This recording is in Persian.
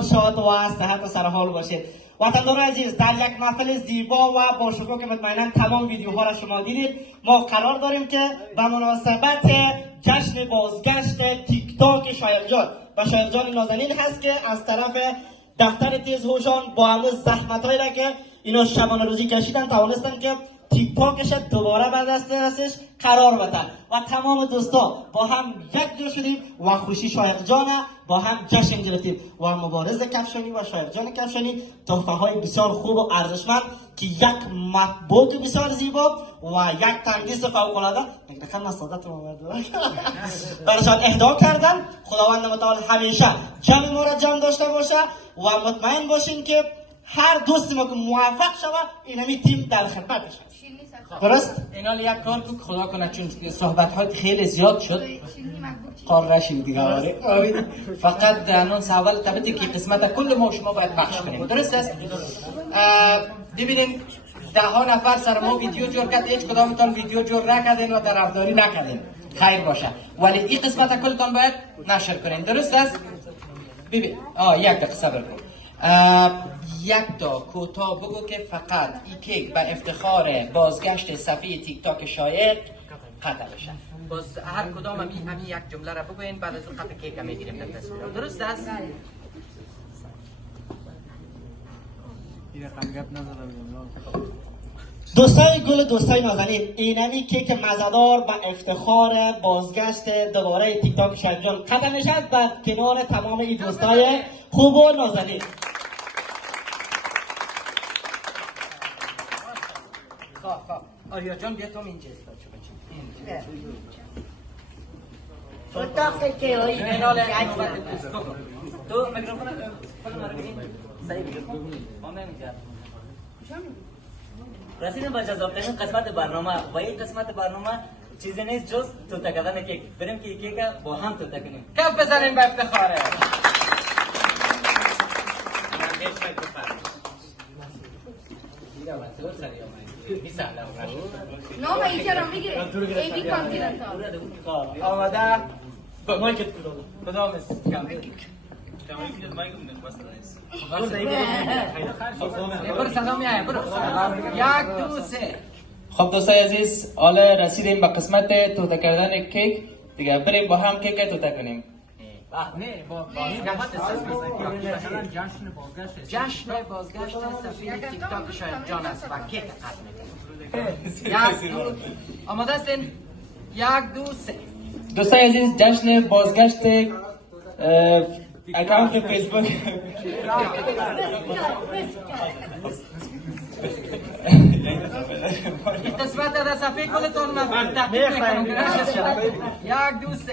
شاد و صحت و سرحال باشید. وطندار عزیز، در یک محفل زیبا و با شکوه که مطمئنا تمام ویدیوها را شما دیدید، ما قرار داریم که به مناسبت جشن بازگشت تیک تاک شایرجان و شایرجان نازنین هست که از طرف دفتر تیزهوشان با همه زحمت‌هایی را که اینا شبانه روزی کشیدن توانستن که تیک تاکش دوباره به دسترسش قرار بدن و تمام دوستا با هم یک جا شدیم و خوشی شایرجان با هم جشن گرفتیم و مبارز کفشانی و شایرجان کفشانی تحفه های بسیار خوب و ارزشمند که یک مطبوع بسیار زیبا و یک تنگیز فوق العاده یک رقم مسادت رو برشان اهدا کردن. خداوند متعال همیشه جمع ما را جمع داشته باشه و مطمئن باشین که هر دوستی ما که موفق شود این همی تیم در خدمتش. درست؟ اینال یک کار تو خدا کنه چون صحبت ها خیلی زیاد شد قار رشید دیگه آره فقط انونس اول تبدی که قسمت کل ما شما باید پخش کنیم. درست است؟ ببینین 10 نفر سر ما ویدیو جور کرد، هیچ کدامتان ویدیو جور نکردین و طرفداری نکردین، خیر باشه، ولی این قسمت کلتان باید نشر کنین. درست است؟ ببین یک دقیقه صبر کن. یک تا کوتاه بگو که فقط این کیک به افتخار بازگشت صفحه تیک تاک شایق قطع بشه. باز هر کدام همین یک جمله را بگوین، بعد از اون قطع کیک هم میگیریم در دست. درست است؟ دوستای گل، دوستای نازنین، اینمی کیک مزه‌دار به افتخار بازگشت دوباره تیک تاک شایرجان قطع میشد در کنار تمام این دوستای خوب و نازنین. آریا جان بیا تو اینجا استاد تو میکروفون صحیح بگو ما نمی‌ذارم. رسیدیم به جذاب‌ترین قسمت برنامه و این قسمت برنامه چیزی نیست جز توته کردن کیک. بریم که کیک با هم توته کنیم. کف بزنین به افتخاره. No, ma dijeron, Miguel, AB Continental. آماده؟ با مایکت کدام است؟ برو سلام میای برو. یک دو سه. خب دوستای عزیز، حالا رسیدیم به قسمت توته کردن کیک دیگه. بریم با هم کیک توته کنیم. نه با جشن بازگشت صفحه تیک تاک شایرجان است و کیک قطع میکنیم. آماده هستین؟ یک دو سه. دوستای عزیز، جشن بازگشت اکانت فیسبوک این قسمت در صفحه کلتون من تحقیق میکنم. یک دو سه.